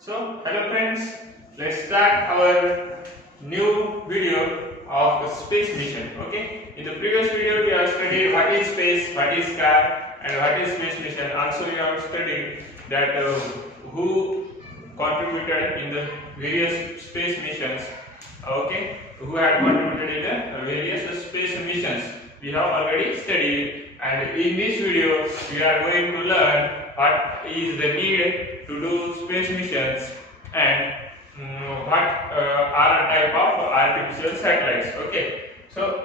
So, hello friends, let's start our new video of space mission. Okay, in the previous video we have studied what is space, what is sky, and what is space mission. Also, we have studied that who contributed in the various space missions. Okay, who had contributed in the various space missions. We have already studied, and in this video we are going to learn what is the need to do space missions and what are a type of artificial satellites. Okay, so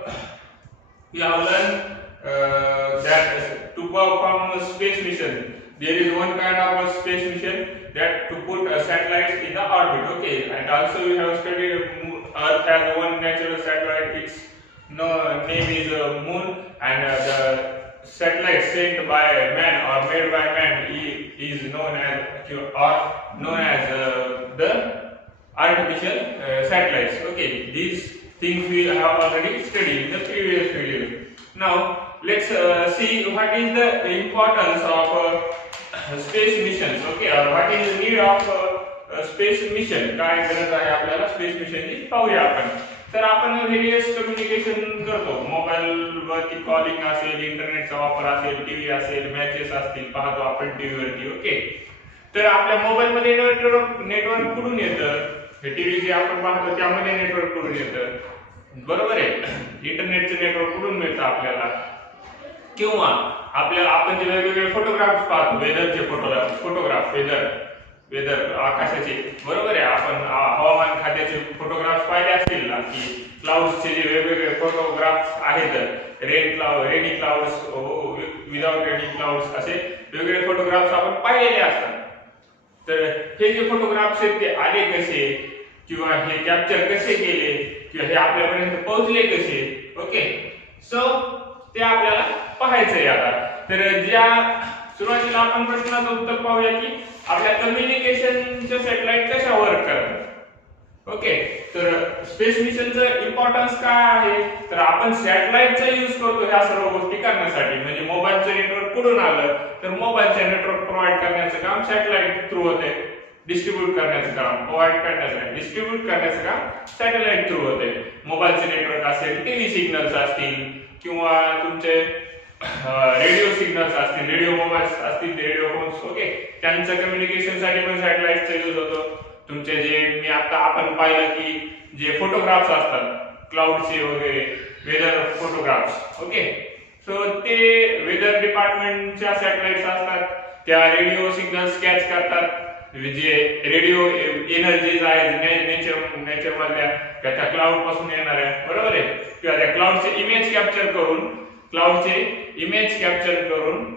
we have learned that to perform a space mission there is one kind of a space mission that to put satellites in the orbit. Okay, and also we have studied Earth has one natural satellite. Its name is Moon, and the satellite sent by man or made by man is known as the artificial satellites. Okay, these things we have already studied in the previous video. Now let's see what is the importance of space missions. Okay, or what is the need of space mission. काय गरज आहे आपल्याला space मिशनची पाहूया आपण. तर आपण various communication करतो. मोबाईल वरती कॉलिंग असेल, इंटरनेटचा वापर असेल, टीव्ही असेल, मॅचेस असतील पाहतो आपण टीव्ही वरती. ओके, तर आपल्या मोबाईल मध्ये नेटवर्क कुठून येतं? टीव्ही जे आपण पाहतो त्यामध्ये नेटवर्क कुठून येतं? बरोबर आहे. इंटरनेटचं नेटवर्क कुठून मिळतं आपल्याला? किंवा आपल्याला आपण जे वेगवेगळे फोटोग्राफ्स पाहतो, वेदरचे फोटोग्राफ वेदर आकाशाचे, बरोबर आहे. आपण हवामान खात्याचे फोटोग्राफ्स पाहिले असतील ना, की क्लाउड्सचे जे वेगवेगळे फोटोग्राफ्स आहेत, rainy clouds, without rainy clouds, असे वेगवेगळे फोटोग्राफ्स आपण पाहिलेले असतात. तर हे जे फोटोग्राफ्स आहेत ते आले कसे, किंवा हे कॅप्चर कसे केले, किंवा हे आपल्यापर्यंत पोहोचले कसे? ओके, सो ते आपल्याला पाहायचंय आता. तर ज्या सुरुवातीला आपण प्रश्नाचं उत्तर पाहूया की आपल्या कम्युनिकेशनच्या सॅटेलाइट कशा वर्क करतात. ओके, तर स्पेस मिशनचं इम्पॉर्टन्स काय आहे? तर आपण सॅटेलाइटचा यूज करतो ह्या सर्व गोष्टी करण्यासाठी. म्हणजे मोबाईलचं नेटवर्क कुठून आलं? तर मोबाईलचं नेटवर्क प्रोव्हाइड करण्याचं काम सॅटेलाइट थ्रू होते. डिस्ट्रीब्यूट करण्याचं काम, प्रोव्हाइड करण्याचं, डिस्ट्रीब्यूट करण्याचं काम सॅटेलाइट थ्रू होते. मोबाईलचे नेटवर्क असेल, टीव्ही सिग्नल्स असतील, किंवा तुमचे रेडिओ सिग्नल्स असतील, रेडिओ मोबाईल्स असतील, रेडिओ फोन्स. ओके, त्यांचं कम्युनिकेशन साठी पण सॅटेलाइटचा यूज होतो. तुमचे जे मी आता आपण पाहिलं की जे फोटोग्राफ्स असतात क्लाउडचे वगैरे, वेदर फोटोग्राफ्स. ओके, सो ते वेदर डिपार्टमेंटच्या सॅटेलाइट्स असतात. त्या रेडिओ सिग्नल्स कॅच करतात. जे रेडिओ एनर्जीज आहेत नेचर मधल्या त्या क्लाउड पासून येणार आहे, बरोबर आहे. किंवा त्या क्लाउडचे इमेज कॅप्चर करून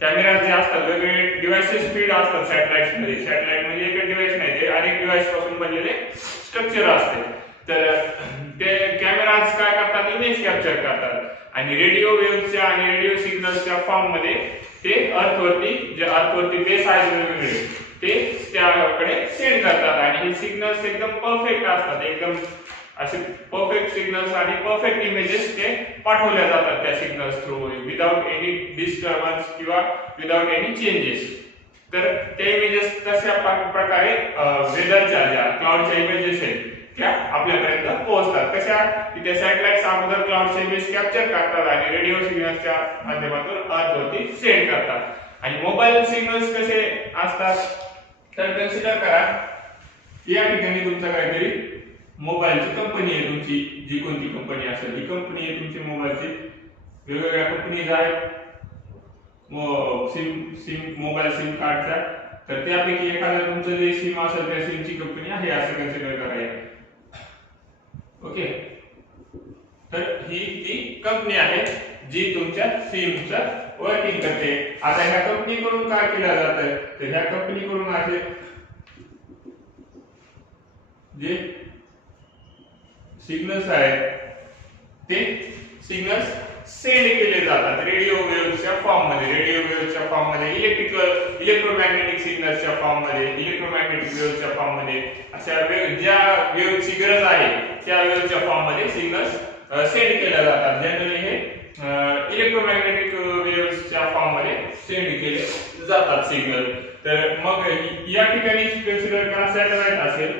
कॅमेरा जे असतात, वेगवेगळे डिव्हाइसेस फीड असतात सॅटेलाइट्स मध्ये. सॅटेलाइट म्हणजे एक डिव्हाइस नाही, ते अनेक डिव्हाइस पासून बनलेले स्ट्रक्चर असते. तर ते कॅमेराज काय करतात? इमेज कॅप्चर करतात, आणि रेडिओ वेव्हच्या आणि रेडिओ सिग्नल्सच्या फॉर्म मध्ये ते अर्थवरती बेस आहेत वेगवेगळे, ते त्याकडे सेंड करतात. आणि हे सिग्नल्स एकदम परफेक्ट असतात, एकदम असे परफेक्ट सिग्नल्स आणि परफेक्ट इमेजेस ते पाठवल्या जातात त्या signals through, without any disturbance किंवा विदाउट एनी चेंजेस. तर त्या इमेजेस तशा प्रकारे वेदरच्या ज्या क्लाउडच्या इमेजेस आहेत त्या आपल्यापर्यंत पोहोचतात. कशा की त्या सॅटेलाइट्स अगोदर क्लाउडचे इमेज कॅप्चर करतात आणि रेडिओ सिग्नल्सच्या माध्यमातून अर्थवरती सेंड करतात. आणि मोबाईल सिग्नल्स कसे असतात? तर कन्सिडर करा या ठिकाणी तुमचा काहीतरी मोबाईलची कंपनी आहे, तुमची जी कोणती कंपनी असेल ही कंपनी आहे तुमची मोबाईलची. वेगवेगळ्या कंपनीज आहेत मोबाईल सिम कार्डच्या. तर त्यापैकी एखादं तुमचं जे सिम असेल त्या सिमची कंपनी आहे असं कन्सिडर करायचं. ओके, तर ही ती कंपनी आहे जी तुमच्या सिमचं वर्किंग करते. आता ह्या कंपनीकडून काय केलं जातं? तर ह्या कंपनीकडून असे जे सिग्नल्स आहेत ते सिग्नल्स सेंड केले जातात रेडिओ वेव्हच्या फॉर्म मध्ये, इलेक्ट्रोमॅग्नेटिक सिग्नल्सच्या फॉर्म मध्ये, अशा ज्या वेव्हची गरज आहे त्या वेव्हच्या फॉर्म मध्ये सिग्नल्स सेंड केले जातात. जनरली हे इलेक्ट्रोमॅग्नेटिक वेव्हच्या फॉर्म मध्ये सेंड केले जातात सिग्नल. तर मग या ठिकाणी कन्सिडर करा सॅटेलाइट असेल,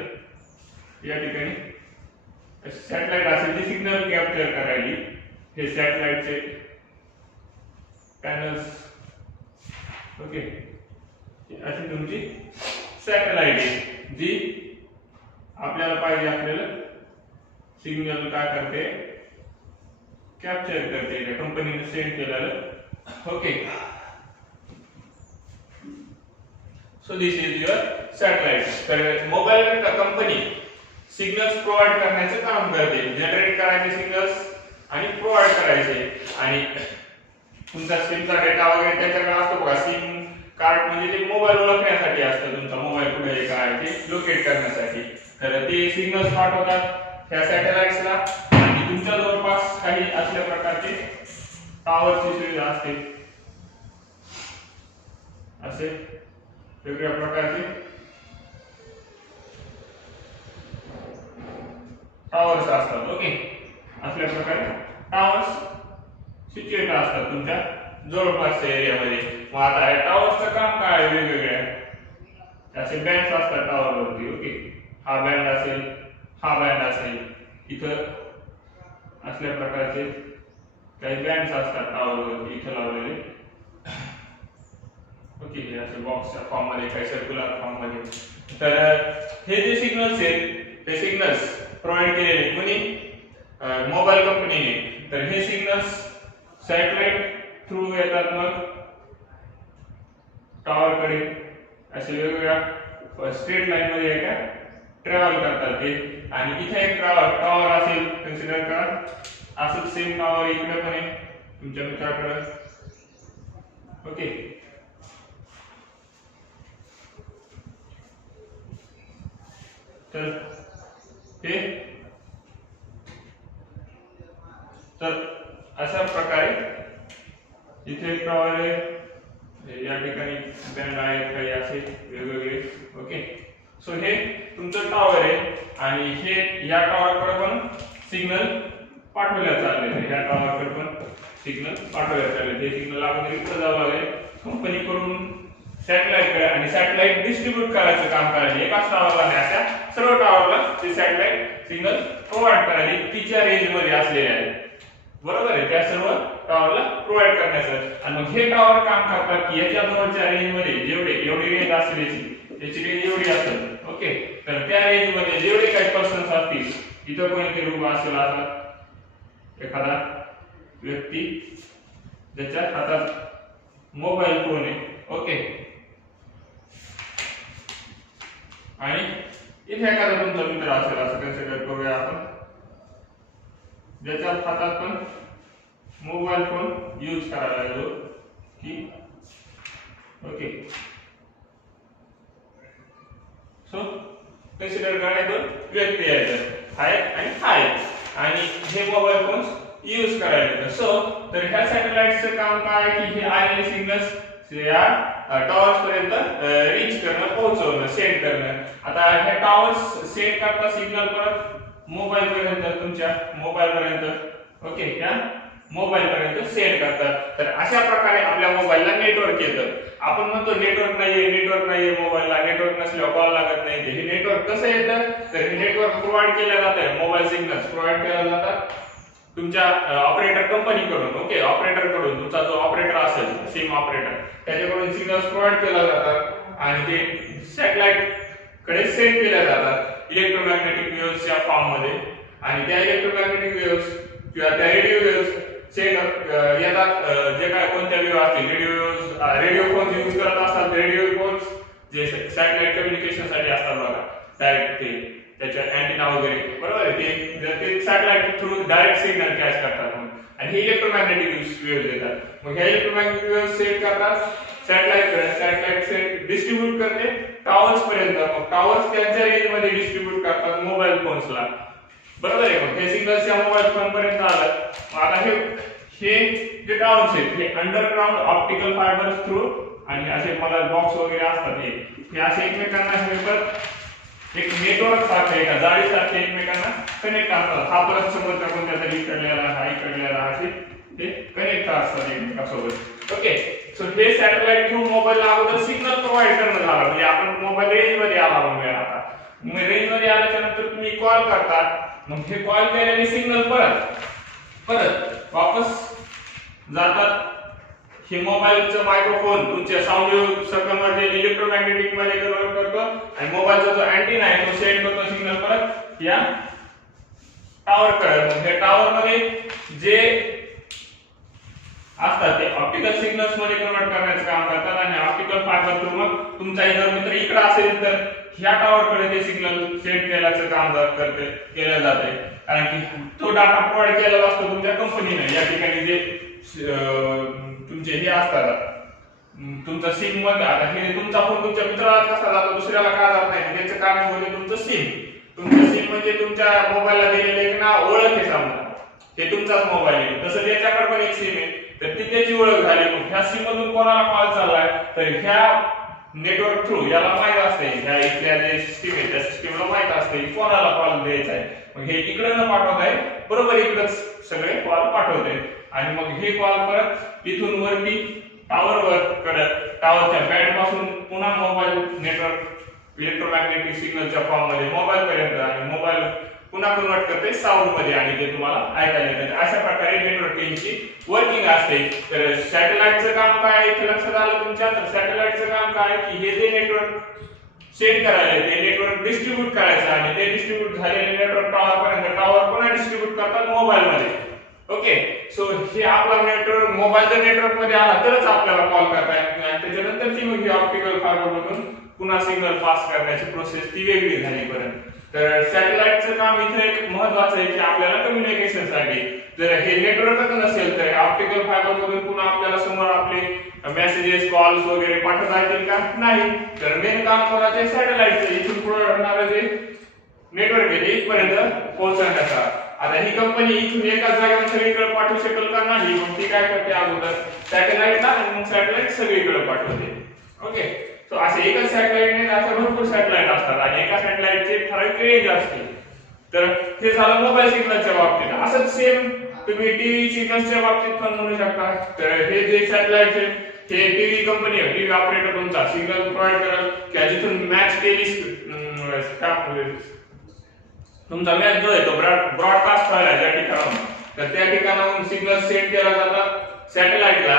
या ठिकाणी सॅटेलाइट असेल जी सिग्नल कॅप्चर करायली, हे सॅटेलाइटचे पॅनल्स, ओके, अशी तुमची सॅटेलाइट आहे जी आपल्याला पाहिजे आपल्याला सिग्नल काय करते, कॅप्चर करते, त्या कंपनीने सेंड केलेलं, okay. So this is your satellite. तर मोबाईल कंपनी सिग्नल्स प्रोव्हाइड करण्याचे काम करते, जनरेट करायचे सिग्नल्स आणि प्रोव्हाइड करायचे. आणि तुमचा सिमचा डेटा वगैरे त्याच्याकडे असतो बघा, सिम कार्ड म्हणजे ते मोबाईल ओळखण्यासाठी असतं, तुमचा मोबाईल कुठे आहे काय ते लोकेट करण्यासाठी. तर ते सिग्नल्स पाठवतात ह्या सॅटेलाइट्सला, आणि तुमच्या जवळपास काही असल्या प्रकारचे टॉवरची सुविधा असते, असे वेगवेगळ्या प्रकारचे टॉवर्स असतात, ओके. असल्या प्रकारे टॉवर्स सिच्युएट असतात तुमच्या जवळपासच्या एरियामध्ये. मग आता या टॉवरचं काम काय आहे, वेगवेगळ्या असे बँड्स असतात टॉवरवरती, ओके. हा बँड असेल, हा बँड असेल, इथं असल्या प्रकारचे काही बँड्स असतात टॉवरवरती इथं लावलेले, ओके. हे असे बॉक्सच्या फॉर्म मध्ये, काही सर्क्युलर फॉर्म मध्ये. तर हे जे सिग्नल्स आहेत ते सिग्नल्स प्रोव्हाइड केलेले कोणी, मोबाईल कंपनीने. तर हे सिग्नल्स सॅटेलाइट थ्रू येतात मग टॉवर कडे, असे वेगवेगळ्या स्ट्रेट लाईन मध्ये एका ट्रॅव्हल करतात ते. आणि इथे एक टॉवर असेल, कन्सिडर करा असंच सेम टॉवर इकडे पण आहे तुमच्या मित्राकडे, ओके. तर हे तर अशा प्रकारे इथे एक टॉवर आहे, या ठिकाणी बँड आहेत काही असे वेगवेगळे, ओके. सो हे तुमचं टॉवर आहे आणि हे या टॉवरकडे पण सिग्नल पाठवल्या चालले, या टॉवरकडे पण सिग्नल पाठवल्या चालले. हे सिग्नल अगोदर इथं जावं लागेल कंपनीकडून सॅटेलाइटकडे, आणि सॅटेलाइट डिस्ट्रीब्यूट करायचं काम करायचे एकाच टॉवरला नाही, अशा सर्व टॉवरला ते सॅटेलाइट सिग्नल प्रोव्हाइड करायचे तिच्या रेंज मध्ये असलेले आहेत, बरोबर आहे, त्या सर्व टॉवरला प्रोव्हाइड करण्याचं. आणि मग हे टॉवर काम करतात की याच्या जवळच्या रेंज मध्ये एवढी रेंज असेल, याची रेंज एवढी असेल, ओके. तर त्या रेंज मध्ये जेवढे काही पर्सन्स असतील, इथं कोणीतरी उभा असेल, असा एखादा व्यक्ती ज्याच्या हातात मोबाईल फोन आहे, ओके. आणि इथे एखादा तुमचा मित्र असेल, असं कन्सिडर करूया आपण, ज्याच्या हातात पण मोबाईल फोन यूज करायला लागलो की, ओके. सो कन्सिडर करा दोन व्यक्ती आहेत, आणि आणि हे मोबाईल फोन यूज करायला. सो तर ह्या सॅटेलाइटचं काम काय आहे की हे आलेले सिग्नल्स या टॉवर्स पर्यंत रीच करणं, पोहोचवणं, सेंड करणं. आता हे टॉवर्स सेंड करता सिग्नल परत मोबाईल पर्यंत, तुमच्या मोबाईल पर्यंत, ओके, या मोबाईल पर्यंत सेंड करतात. तर अशा प्रकारे आपल्या मोबाईलला नेटवर्क येतं. आपण म्हणतो नेटवर्क नाहीये मोबाईलला, नेटवर्क नसल्यावर कॉल लागत नाही. हे नेटवर्क कसं येतं, तर हे नेटवर्क प्रोव्हाइड केलं जातं, मोबाईल सिग्नल्स प्रोव्हाइड केले जातात तुमच्या ऑपरेटर कंपनीकडून, ओके. ऑपरेटर कडून, तुमचा जो ऑपरेटर असेल, सिम ऑपरेटर, त्याच्याकडून सिग्नल्स प्रोव्हाइड केले जातात आणि ते सॅटेलाइट कडे सेंड केल्या जातात इलेक्ट्रोमॅग्नेटिक वेव्हजच्या फॉर्म मध्ये. आणि त्या इलेक्ट्रोमॅग्नेटिक वेव्हज किंवा त्या रेडिओ वेव्हज सेंड येतात, जे काय कोणत्या वेव्ह असतील, रेडिओ फोन यूज करत असतात, रेडिओ फोन्स जे सॅटेलाइट कम्युनिकेशन साठी असतात बघा, डायरेक्ट ते त्याच्या अँटेना वगैरे, बरोबर आहे, ते satellite through direct signal catch करतात मग, आणि हे इलेक्ट्रोमॅग्नेटिक वेव्हज देतात. मग ह्या इलेक्ट्रोमॅग्नेटिक वेव्हज सेंड करतात सॅटेलाइट सेंड डिस्ट्रीब्यूट करते टॉवर्स पर्यंत. मग टॉवर्स त्यांच्या रेंज मध्ये डिस्ट्रीब्यूट करतात मोबाईल फोन्सला, बरोबर आहे. मग हे सिग्नल्स या मोबाईल फोन पर्यंत आलं. आता हे जे टॉवर्स आहेत हे अंडरग्राउंड ऑप्टिकल फायबर्स थ्रू, आणि असे मला बॉक्स वगैरे असतात, हे असे एकमेकांना एक नेटवर्क सारखे, एका जाळी सारखे एकमेकांना कनेक्ट असतात. हा परत समोरच्या कोणत्या तरी इकडल्याला, हा इकडल्याला, असे ते कनेक्ट असतात एकमेकांसोबत, ओके. सो हे सॅटेलाइट थ्रू मोबाईल अगोदर सिग्नल प्रोव्हाइड करणं झालं, म्हणजे आपण मोबाईल रेंज मध्ये आला म्हणूया. आता मग रेंज मध्ये आल्याच्या नंतर तुम्ही कॉल करता, मग हे कॉल केलेले सिग्नल परत वापस जातात. हे मोबाईलचं मायक्रोफोन तुमच्या साऊंड वेव्ह सर्कल मध्ये इलेक्ट्रोमॅग्नेटिक मध्ये कन्वर्ट करतो आणि मोबाईलचा जो अँटीना आहे तो सेंड करतो सिग्नल परत या टावर कडे. हे टावर मध्ये जे असतात ते ऑप्टिकल सिग्नल्स मध्ये कन्वर्ट करण्याचं काम करतात आणि ऑप्टिकल फायबर थ्रू मग तुमचा जर मित्र इकडे असेल तर ह्या टावर कडे ते सिग्नल सेंड केल्याचं काम केलं जाते, कारण की तो डाटा प्रोव्हाइड केलेला असतो तुमच्या कंपनीने. या ठिकाणी जे तुमचे हे असतात तुमचा सिम मध्ये, आता हे तुमचा फोन तुमच्या मित्राला कसा जातो दुसऱ्याला का जात नाही, त्याचं कारण म्हणजे तुमचं सिम. तुमचं सिम म्हणजे तुमच्या मोबाईलला दिलेलं एक नाव, ओळख आहे समजा, हे तुमचाच मोबाईल आहे. तसं त्याच्याकडे पण एक सिम आहे, तर ती त्याची ओळख झाली. मग ह्या सिम मधून कोणाला कॉल चाललाय तर ह्या नेटवर्क थ्रू याला माहित असते, ह्या इथल्या जे सिस्टीम आहे त्या सिस्टीमला माहित असते की कोणाला कॉल द्यायचा आहे. मग हे इकडे न पाठवत आहे बरोबर इकडेच सगळे कॉल पाठवते आणि मग हे कॉल परत इथून वरती टावर टावरच्या बँड पासून पुन्हा मोबाईल नेटवर्क इलेक्ट्रोमॅग्नेटिक सिग्नलच्या फॉर्म मध्ये मोबाईल पर्यंत, आणि मोबाईल पुन्हा कन्वर्ट करते साऊंड मध्ये आणि ते तुम्हाला ऐकायला येते. अशा प्रकारे नेटवर्किंगची वर्किंग असते. तर सॅटेलाइटचं काम काय इथे लक्षात आलं तुमच्या? तर सॅटेलाइटचं काम काय की हे जे नेटवर्क सेंड करायला ते नेटवर्क डिस्ट्रीब्यूट करायचं आणि ते डिस्ट्रीब्यूट झालेले नेटवर्क टावर पर्यंत, टावर पुन्हा डिस्ट्रीब्यूट करतात मोबाईल मध्ये. ओके, सो हे आपला नेटवर्क मोबाईलच्या नेटवर्क मध्ये आला तरच आपल्याला कॉल करता येईल आणि त्याच्यानंतर ती मग ऑप्टिकल फायबर मधून पुन्हा सिग्नल पास करण्याची प्रोसेस ती वेगळी झाली पर्यंत. तर सॅटेलाइटचं काम इथे एक महत्त्वाचं आहे की आपल्याला कम्युनिकेशन साठी जर हे नेटवर्कच नसेल तर ऑप्टिकल फायबर मधून पुन्हा आपल्याला समोर आपले मेसेजेस कॉल्स वगैरे पाठवता येतील का? नाही. तर मेन काम कोणाचे? सॅटेलाइटचं. इथून पुढे होणारं जे नेटवर्क आहे ते इथपर्यंत पोहोचवण्याचा. आता ही कंपनी इथून एकाच जागेवर सगळीकडे पाठवू शकेल का? नाही. मग ती काय करते अगोदर सॅटेलाइटला आणि मग सॅटेलाइट सगळीकडे पाठवते. ओके, सो असे एकच सॅटेलाइट नाही, असे भरपूर सॅटेलाइट असतात आणि एका सॅटेलाइटचे ठराविक रेंज असते. तर हे झालं मोबाईल सिग्नलच्या बाबतीत. असंच सेम तुम्ही टीव्ही सिग्नलच्या बाबतीत पण म्हणू शकता. तर हे जे सॅटेलाइट हे टीव्ही कंपनी आहे, टीव्ही ऑपरेटर तुमचा सिग्नल प्रोव्हाइड करेल की जिथून मॅच तुमचा मॅच जो आहे तो ब्रॉडकास्ट व्हायला ज्या ठिकाणाहून, तर त्या ठिकाणाहून सिग्नल सेंड केला जातात सॅटेलाइटला.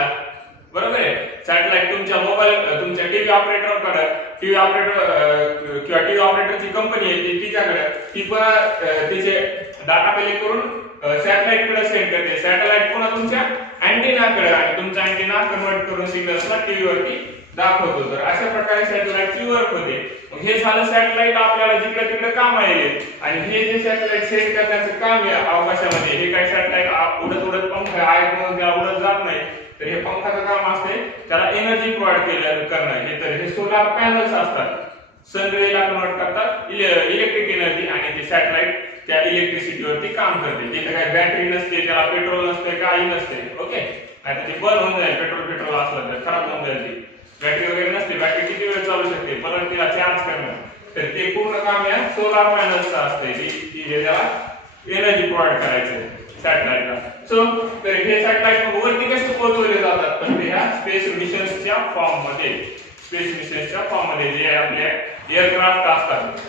बरोबर आहे. सॅटेलाइट तुमच्या मोबाईल तुमच्या टीव्ही ऑपरेटरकडे, टीव्ही ऑपरेटर किंवा टीव्ही ऑपरेटरची कंपनी आहे तिच्याकडे, ती पण तिचे डाटा कलेक्ट करून सॅटेलाइट कडे सेंड करते. सॅटेलाइट पुन्हा तुमच्या अँटेनाकडे आणि तुमचा अँटेना कन्वर्ट करून सिग्नल्सला टीव्ही वरती दाखवतो. तर अशा प्रकारे सॅटेलाइटची वर्क होते. हे झालं सॅटेलाइट आपल्याला जिकडे तिकडे काम आहे. आणि हे जे सॅटेलाइट सेंड करण्याचं काम आहे अवकाशामध्ये, हे काय सॅटेलाइट उडत पंख आहेत म्हणून त्या उडत जात नाही, तर हे पंखाचं काम असते त्याला एनर्जी प्रोव्हाइड करणं. हे तर हे सोलार पॅनल्स असतात, सन रेला कन्वर्ट करतात इलेक्ट्रिक एनर्जी आणि ते सॅटेलाइट त्या इलेक्ट्रिसिटीवरती काम करते. तिथे काही बॅटरी नसते, त्याला पेट्रोल नसते, काही नसते. ओके, आणि ते बंद होऊन जाईल. पेट्रोल असलं तर खराब होऊन जाईल. ती बॅटरी वगैरे नसते, बॅटरी किती वेळ चालू शकते परत तिला चार्ज करणं, तर ते पूर्ण काम या सोलार पॅनल्सचं असते. ती त्याला एनर्जी प्रोव्हाइड करायचं सॅटेलाइटला. सो तर हे सॅटेलाइट वरती कसे पोहोचवले जातात तर ते ह्या स्पेस मिशन्सच्या फॉर्म मध्ये, जे आपले एअरक्राफ्ट असतात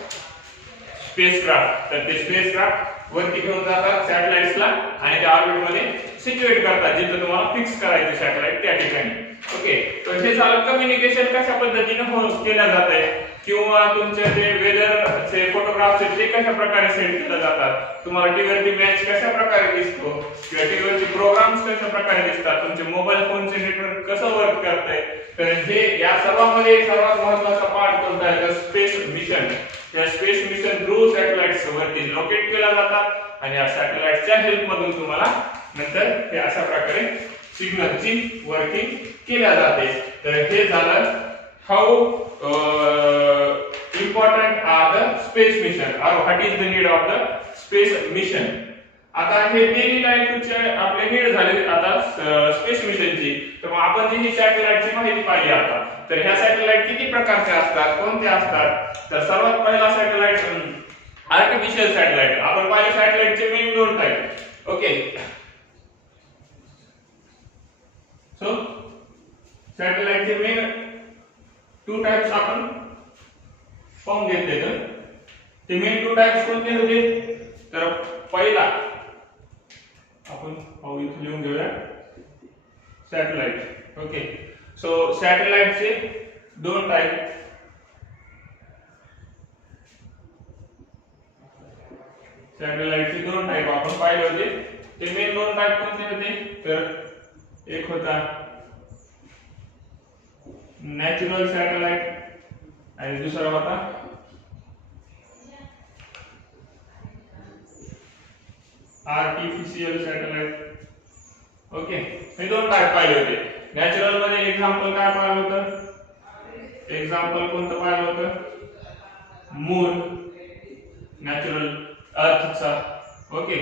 स्पेसक्राफ्ट, तर ते स्पेसक्राफ्ट वरती घेऊन जातात सॅटेलाइट्सला आणि त्या ऑर्बिट मध्ये सिच्युएट करतात जिथे तुम्हाला फिक्स करायचं सॅटेलाइट त्या ठिकाणी. ओके, तर हे झालं कम्युनिकेशन कशा पद्धतीने केलं जात आहे, किंवा तुमचे जे वेदरचे फोटोग्राफ्स आहेत ते कशा प्रकारे सेंड केले जातात, तुम्हाला टीव्हीवरती मॅच कशा प्रकारे दिसतो किंवा टीव्हीवरती प्रोग्राम्स कशा प्रकारे दिसतात, तुमचे मोबाईल फोनचे नेटवर्क कसं वर्क करतंय. तर हे या सर्वांमध्ये सर्वात महत्त्वाचा पार्ट कोणता आहे? Space mission. या स्पेस मिशन थ्रू सॅटेलाइट्स वरती लोकेट केला जातात आणि या सॅटेलाइटच्या हेल्प मधून तुम्हाला नंतर हे अशा प्रकारे सिग्नलची वर्किंग केल्या जाते. तर हे झालं how important are the space mission और what is the need of the space mission. आता हे डेली लाईफचे आपले नीड झाले आता स्पेस मिशनची. तर मग आपण जी ही सॅटेलाइटची माहिती पाहिली आता, तर ह्या सॅटेलाइट किती प्रकारचे असतात, कोणते असतात? तर सर्वात पहिला सॅटेलाइट आर्टिफिशियल सॅटेलाइट. आपण पाहिले सॅटेलाइटचे मेन दोन टाइप. ओके, सो सॅटेलाइटचे मेन टू टाइप्स आपण पाहून घेतले. तर ते मेन टू टाइप्स कोणते होते? तर पहिला आपण पाहू, इथे लिहून घेऊया सॅटेलाइट. ओके, सो सॅटेलाइटचे दोन टाइप. सॅटेलाइटचे दोन टाइप आपण पाहिले होते. ते मेन दोन टाइप कोणते होते? तर एक होता नॅचरल सॅटेलाइट आणि दुसरा होता आर्टिफिशियल सॅटेलाइट. ओके, हे दोन टाइप पाहिले होते. नॅचरल मध्ये एक्झाम्पल काय पाहिलं होतं? एक्झाम्पल कोणतं पाहिलं होतं? मून, नॅचरल अर्थचा. Okay,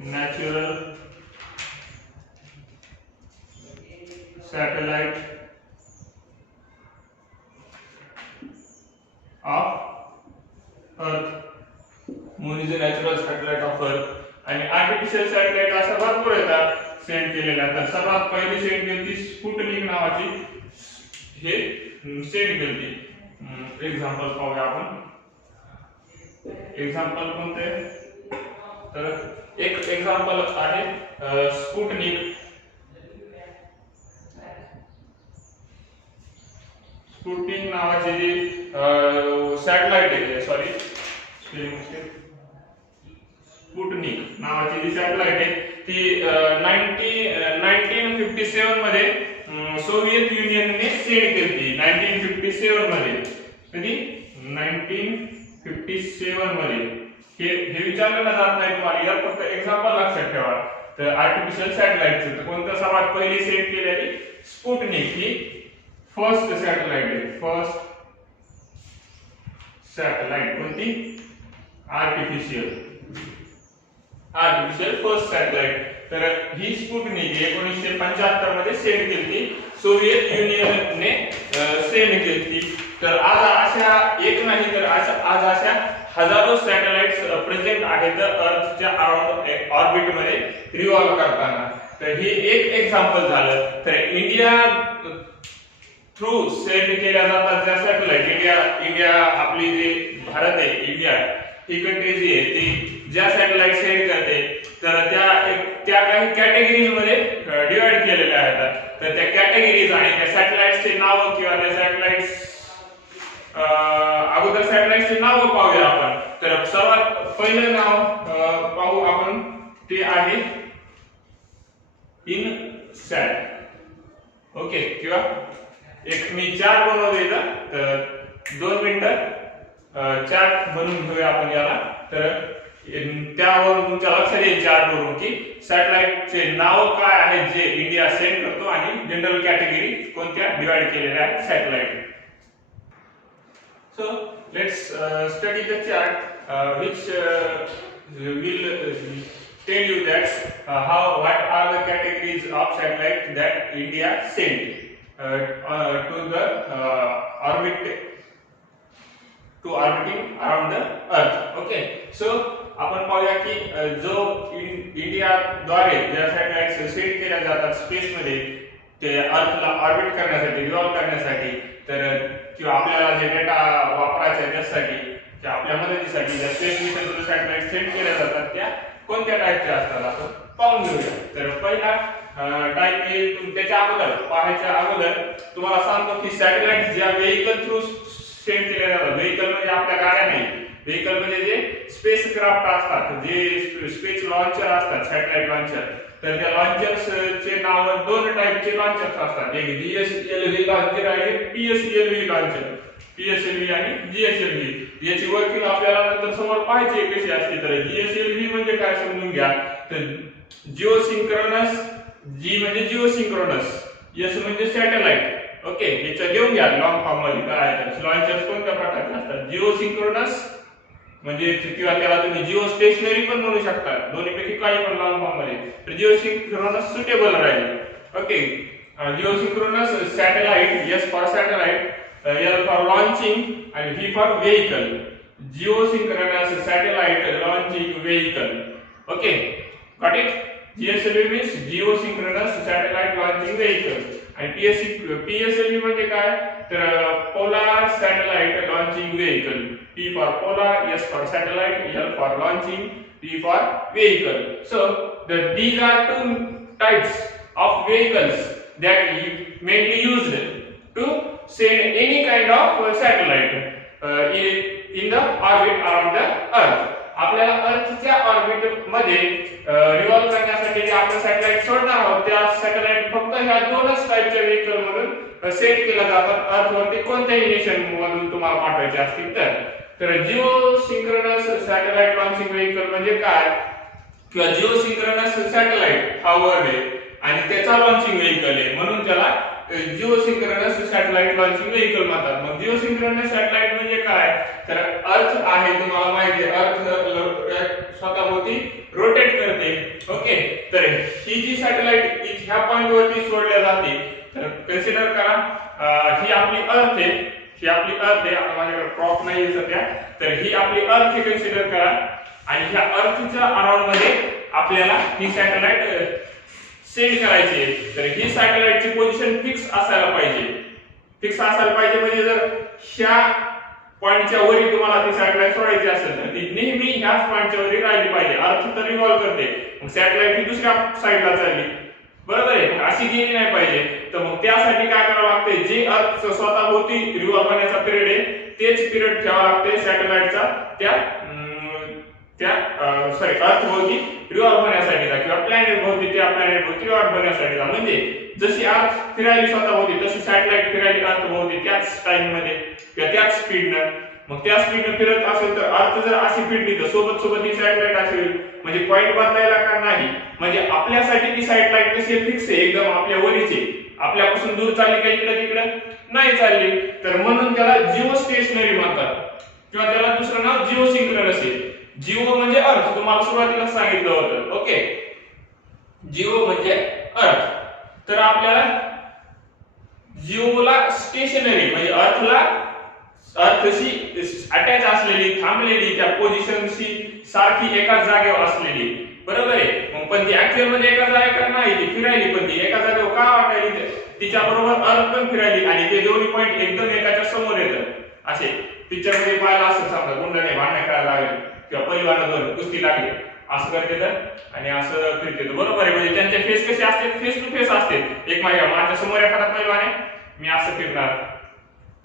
natural satellite of earth. Moon is a natural satellite of earth. आणि आर्टिफिशियल सॅटेलाइट असं भरपूर येतात सेंड केलेल्या. तर सर्वात पहिली सेंड केली स्पुटनिक नावाची, हे सेंड केली. एक्झाम्पल पाहूया आपण. एक्झाम्पल कोणते? तर एक एक्झाम्पल आहे स्पुटनिक. स्पुटनिक नावाचे जे सॅटेलाइट आहे, सॉरी स्पुटनिक नावाची जी सॅटेलाइट आहे ती 1957 मध्ये सोव्हिएत युनियनने सेंड केली. 1957 मध्ये. कधी? 1957 मध्ये. हे विचारलं जात नाही तुम्हाला, यात फक्त एक्झाम्पल लक्षात ठेवा. तर आर्टिफिशियल सॅटेलाइटचं तर कोणतं सर्वात पहिली सेंड केलेली? स्पुटनिक ही फर्स्ट सॅटेलाइट आहे. फर्स्ट सॅटेलाइट कोणती? Artificial first satellite. तर ही स्पुटनिक 1975 मध्ये सेंड केली, सोव्हिएत युनियनने सेंड केली. तर आज अशा एक नाही तर आज अशा हजारो सॅटेलाइट्स प्रेझेंट आहेत अर्थच्या अराउंड ऑर्बिट मध्ये रिव्हॉल्व करताना. तर हे एक एक्झाम्पल झालं. तर इंडिया थ्रू सेंड केल्या जातात ज्या सॅटेलाइट, इंडिया आपली जी भारत आहे, इंडिया ही कंट्री जी आहे ती ज्या सॅटेलाइट सेंड करते तर त्या काही कॅटेगरीज मध्ये डिवाइड केलेल्या आहेत. तर त्या कॅटेगरीज आणि त्या सॅटेलाइट्सचे नाव किंवा त्या सॅटेलाइट्स अगोदर सॅटेलाइट्सचे नाव पाहूया आपण. तर सर्वात पहिलं नाव पाहू आपण, ते आहे इनसॅट. ओके, किंवा एक मी चार्ट बनवले तर 2 मिनिटं चार्ट बनवून घेऊया आपण याला. तर त्यावरून तुमच्या लक्षात येईल चार्ट वरून की सॅटेलाइटचे नाव काय आहेत जे इंडिया सेंड करतो आणि जनरल कॅटेगरी कोणत्या डिवाइड केलेल्या आहेत satellite. So let's study the chart which will tell you that what are the categories of satellite that India sent to the orbiting around the Earth. Okay, so आपण पाहूया की जो इंडियाद्वारे ज्या satellites send केल्या जातात स्पेस मध्ये ते अर्थला ऑर्बिट करण्यासाठी, रिव्हॉल्व करण्यासाठी, तर किंवा आपल्याला जे डेटा वापरायचा आहे त्यासाठी किंवा आपल्या मदतीसाठी ज्या स्पेस मिशन सॅटेलाइट सेंड केल्या जातात त्या कोणत्या टाइपच्या असतात आपण पाहून घेऊया. तर पहिला टाइप मी त्याच्या अगोदर पाहायच्या अगोदर तुम्हाला सांगतो की सॅटेलाइट ज्या व्हेइकल थ्रू सेंड केल्या जातात, व्हेइकल म्हणजे आपल्या गाड्या नाही, व्हेइकल म्हणजे जे स्पेस क्राफ्ट असतात, जे स्पेस लॉन्चर असतात, सॅटेलाइट लॉन्चर. तर त्या लॉन्चर्स चे नाव दोन टाइपचे लॉन्चर्स असतात, एक जीएसएलव्ही लॉन्चर आणि पीएसएलव्ही लॉन्चर. पीएसएलव्ही आणि जीएसएलव्ही याची वर्किंग आपल्याला नंतर समोर पाहायची कशी असते. तर जीएसएलव्ही म्हणजे काय समजून घ्या. तर जिओ सिंक्रोनस, जी म्हणजे जिओ सिंक्रोनस, एस म्हणजे सॅटेलाइट. ओके, याचं घेऊन घ्या लॉंग फॉर्म मध्ये काय आहे. लॉन्चर्स कोणत्या प्रकारचे असतात? जिओ सिंक्रोनस म्हणजे किंवा त्याला तुम्ही जिओ स्टेशनरी पण म्हणू शकता, दोन्हीपैकी काही पण लॉंग फॉर्म मध्ये. तर जिओ सिंक्रोनस सुटेबल राहील. Okay, geosynchronous satellite, S for satellite, L for launching आणि V for vehicle. Geosynchronous satellite launching vehicle. Okay, got it. GSLV means geosynchronous satellite launching vehicle आणि PSLV म्हणजे काय तर polar satellite launching vehicle. P for polar, S for satellite, L for launching, V for vehicle. So these are two types of vehicles that mainly used to send any kind of satellite in the orbit around the earth. आपल्याला अर्थच्या orbit मध्ये revolve करण्यासाठी जे आपण satellite सोडणार आहोत त्या satellite फक्त ह्या दोनच टाइपच्या व्हेइकल मधून सेट केल्या जातात अर्थवरती कोणत्याही नेशन मधून तुम्हाला पाठवायचे असतील तर geosynchronous satellite launching vehicle म्हणजे काय किंवा जिओ सिंक्रोनस सॅटेलाइट हा वर्ड आहे आणि त्याचा लॉन्चिंग व्हेइकल आहे म्हणून त्याला Jio synchronous satellite launching vehicle म्हणतात. मग जिओ सिंक्रोनस सॅटेलाइट म्हणजे काय तर अर्थ आहे तुम्हाला माहिती आहे अर्थ स्वतःभोवती रोटेट करते. ओके तर ही जी सॅटेलाइट ह्या पॉइंट वरती सोडल्या जाते तर कन्सिडर करा ही आपली अर्थ आहे ही आपली अर्थ आहे. आता माझ्याकडे क्रॉप नाही सध्या तर ही आपली अर्थ कन्सिडर करा आणि ह्या अर्थच्या अराउंड मध्ये आपल्याला ही सॅटेलाइट सेंड करायची तर ही सॅटेलाइटची पोझिशन फिक्स असायला पाहिजे म्हणजे जर ह्या पॉइंटच्या वरी तुम्हाला ती सॅटेलाइट सोडायची असेल तर ती नेहमी ह्याच पॉइंटच्या वरी राहिली पाहिजे. अर्थ तर रिव्हॉल्व करते मग सॅटेलाइट ही दुसऱ्या साइडला चालली बरोबर आहे अशी गेली नाही पाहिजे तर मग त्यासाठी काय करावं लागते जे अर्थ स्वतःभोवती रिव्हॉल्व होण्याचा पिरियड आहे तेच पिरियड ठेवावा लागते सॅटेलाइटचा त्या अर्थ भोवती रिव्हॉल्व होण्यासाठीचा किंवा प्लॅनेट भोवती त्या प्लॅनेट भोवती रिव्हॉल्व होण्यासाठीचा. म्हणजे जशी अर्थ फिरायली स्वतःभोवती तशी सॅटेलाइट फिरायली अर्थ भोवती त्याच टाइम मध्ये किंवा त्याच स्पीडनं मग त्या स्पीडनं फिरत असेल तर अर्थ जर अशी फिरली तर सोबत ही सॅटेलाइट असेल म्हणजे पॉइंट बदलायला का नाही म्हणजे आपल्यासाठी ती सॅटेलाइट कशी फिक्स आहे एकदम आपल्या वरीचे आपल्यापासून दूर चालली का इकडे तिकडे नाही चालली तर म्हणून त्याला जिओ स्टेशनरी म्हणतात किंवा त्याला दुसरं नाव जिओ सिंक्रोनस आहे. जिओ म्हणजे अर्थ तुम्हाला सुरुवातीला सांगितलं होतं. ओके जिओ म्हणजे अर्थ तर आपल्याला जिओला स्टेशनरी म्हणजे अर्थशी अटॅच असलेली थांबलेली त्या पोझिशनशी सारखी एकाच जागेवर असलेली बरोबर आहे. मग पण ती ऍक्च्युअल मध्ये एका जागेवर नाही ती फिरायली पण ती एका जागेवर का वाटायली तिच्या बरोबर अर्थ पण फिरायली आणि ते दोन्ही पॉइंट एकदम एकाच्या समोर येतात असे पिक्चर मध्ये पाहायला असं समजा गुंडाने भांडण करायला लागले किंवा परिवारावर कुस्ती लागली असं करते तर आणि असं फिरते बरोबर आहे. म्हणजे त्यांचे फेस कसे असते फेस टू फेस असते एक माझ्या समोर एखादा पैलवान आहे मी असं फिरणार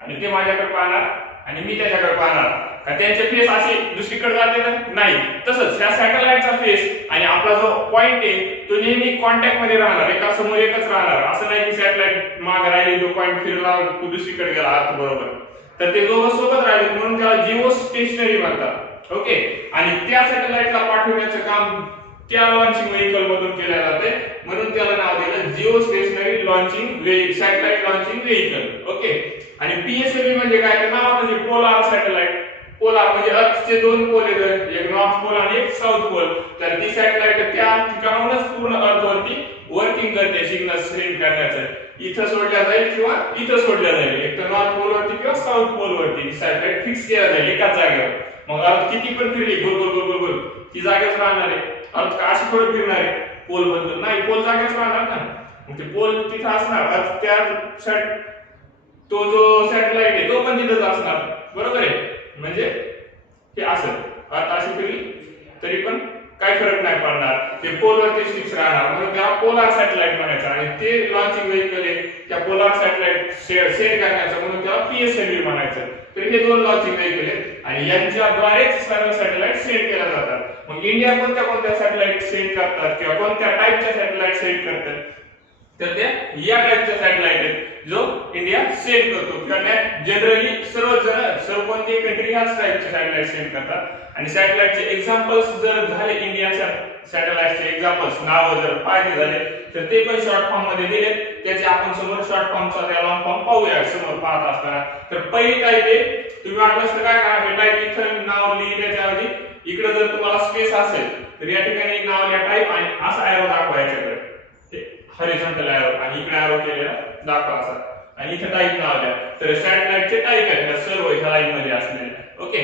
आणि ते माझ्याकडे पाहणार आणि मी त्याच्याकडे पाहणार का त्यांचे फेस असे दुसरीकडे जाते तर नाही तसंच ह्या सॅटेलाइटचा फेस आणि आपला जो पॉइंट आहे तो नेहमी कॉन्टॅक्ट मध्ये राहणार एका समोर एकच राहणार असं नाही की सॅटेलाइट मागे राहिली तो पॉइंट फिरला तू दुसरीकडे गेला अर्थ बरोबर तर ते दोघं सोबत राहिले म्हणून त्याला जिओ स्टेशनरी म्हणतात. ओके आणि त्या सॅटेलाइटला पाठवण्याचं काम त्या लॉन्चिंग व्हेइकल मधून केले जाते म्हणून त्याला नाव दिलं geostationary launching satellite launching vehicle. Okay आणि PSLV म्हणजे काय तर नाव म्हणजे पोलार सॅटेलाइट. पोलार म्हणजे अर्थचे दोन पोल आहेत एक नॉर्थ पोल आणि एक साऊथ पोल तर ती सॅटेलाइट त्या ठिकाणाहूनच पूर्ण अर्थवरती वर्किंग करते सिग्नल सेंड करण्याचं इथं सोडल्या जाईल किंवा इथं सोडल्या जाईल एक तर नॉर्थ पोल वरती किंवा साऊथ पोल वरती सॅटेलाइट फिक्स केला जाईल एकाच जागेवर. मग अर्थ किती पण फिरली गोल ती जागेच राहणार आहे. अर्थ अशी थोडी फिरणार आहे पोल बदलून नाही पोल जागेच राहणार ना मग ते पोल तिथं असणार अर्थ त्या तो जो सॅटेलाइट आहे तो पण तिथंच असणार बरोबर आहे. म्हणजे हे असं अर्थ अशी फिरली तरी पण काही फरक नाही पडणार ते पोलवरती फिक्स राहणार म्हणून त्याला पोलार सॅटेलाइट म्हणायचं आणि ते लॉन्चिंग व्हेइकल आहे त्या पोलार सॅटेलाइट सेंड करण्याचं म्हणून त्याला PSLV म्हणायचं. तर हे दोन लॉन्चिंग व्हेइकल आहेत आणि यांच्याद्वारेच सर्व सॅटेलाइट सेंड केल्या जातात. मग इंडिया कोणत्या सॅटेलाइट सेंड करतात किंवा कोणत्या टाइपच्या सॅटेलाइट सेंड करतात तर त्या या टाइपच्या सॅटेलाइट आहेत जो इंडिया सेंड करतो किंवा जनरली सर्व कोणती कंट्री ह्याच टाइपचे सॅटेलाइट सेंड करतात आणि सॅटेलाइटचे एक्झाम्पल्स जर झाले इंडियाच्या सॅटेलाइटचे एक्झाम्पल्स नाव जर पाहिजे झाले तर ते पण शॉर्ट फॉर्म मध्ये दिले त्याचे आपण समोर शॉर्ट फॉर्मचा त्या लॉंग फॉर्म पाहूया समोर पाहत असताना. तर पहिली टाइप आहे तुम्ही वाटलं तर काय करा हे टाइप इथं नाव लिहिण्याच्या ऐवजी इकडे जर तुम्हाला स्पेस असेल तर या ठिकाणी नाव लिहा टाइप आणि असा एरो दाखवा याच्याकडे हॉरिझॉन्टल एरो आणि इकडे एरो केलेला दाखवा असा आणि इथे टाइप नाव द्या. तर सॅटेलाइटचे टाइप आहेत सर्व ह्या लाईन मध्ये असलेले. ओके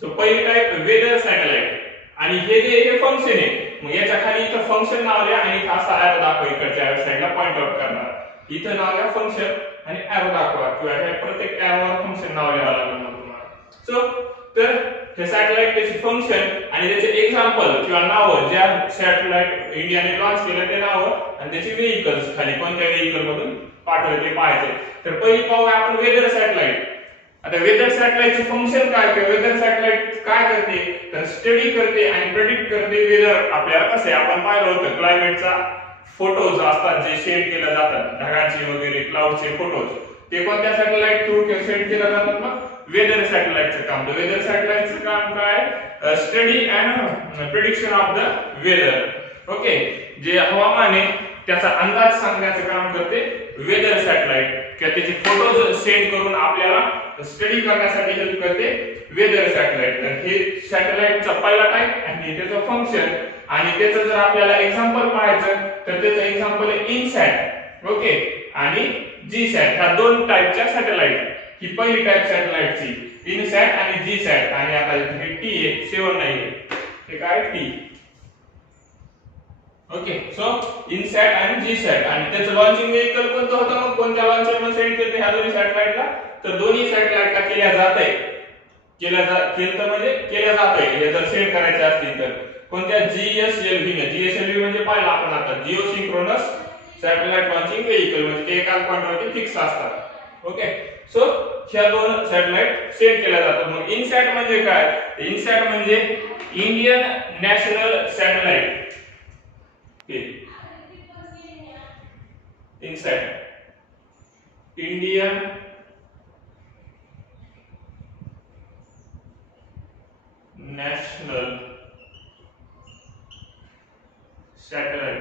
सो पहिली टाइप वेदर सॅटेलाइट आणि हे जे फंक्शन आहे मग याच्या खाली इथं फंक्शन नाव लिहा आणि इथं असा एरो दाखवा, इकडच्या साईडला पॉइंट आउट करणार. इथं नाव लिहा फंक्शन आणि एरो दाखवा, किंवा हे प्रत्येक एरोवर फंक्शन नाव लिहावं लागेल तुम्हाला. सो तर हे सॅटेलाइट त्याचे फंक्शन आणि त्याचे एक्झाम्पल किंवा नाव, ज्या सॅटेलाइट इंडियाने लॉन्च केलं ते नाव आणि त्याचे व्हेइकल्स, खाली कोणत्या व्हेइकल मधून पाठवले ते पाहायचे. तर पहिली पाहूया आपण वेदर सॅटेलाइट. आता वेदर सॅटेलाइटचे फंक्शन काय, किंवा वेदर सॅटेलाइट काय करते, तर स्टडी करते आणि प्रेडिक्ट करते वेदर. आपल्याला कसं आहे, आपण पाहिलं होतं क्लायमेटचा फोटोज असतात जे सेंड केले जातात, ढगांचे वगैरे क्लाउडचे फोटोज, ते कोणत्या सॅटेलाइट थ्रू सेंड केले जातात, मग वेदर सॅटेलाइटचं काम. तर वेदर सॅटेलाइटचं काम काय, study and prediction of the weather. Okay, जे हवामान आहे त्याचा अंदाज सांगण्याचं काम करते वेदर सॅटेलाइट, किंवा त्याचे फोटोज सेंड करून आपल्याला स्टडी करण्यासाठी हेल्प करते वेदर सॅटेलाइट. तर हे सॅटेलाइटचा पहिला टाइप आणि त्याचं फंक्शन, आणि त्याचं जर आपल्याला एक्झाम्पल पाहायचं तर त्याचं एक्झाम्पल आहे इनसॅट, ओके, आणि जीसॅट. ह्या दोन टाइपच्या सॅटेलाइट. ही पहिली टाइप सॅटेलाइटची इनसॅट आणि जीसॅट. आणि आता हे टी आहे, 7 नाही, हे काय टी. ओके, सो इनसॅट आणि जीसॅट. आणि त्याचं लॉन्चिंग व्हेइकल कोणतं होतं, मग कोणत्या लॉन्चरने सेंड केलं ह्या दोन्ही सॅटेलाइटला, तर दोन्ही सॅटेलाइटला केल्या जातंय, केल्या जातंय हे जर सेंड करायचे असतील तर कोणत्या जीएसएलव्ही ने. जीएसएलव्ही म्हणजे पाहिलं आपण आता, Jio synchronous satellite launching vehicle, म्हणजे ते एकाच पॉइंटवरती फिक्स असतात. ओके, सो ह्या दोन सॅटेलाइट सेंड केल्या जातात. मग इनसॅट म्हणजे काय, इनसॅट म्हणजे Indian national satellite. INSAT Indian national satellite,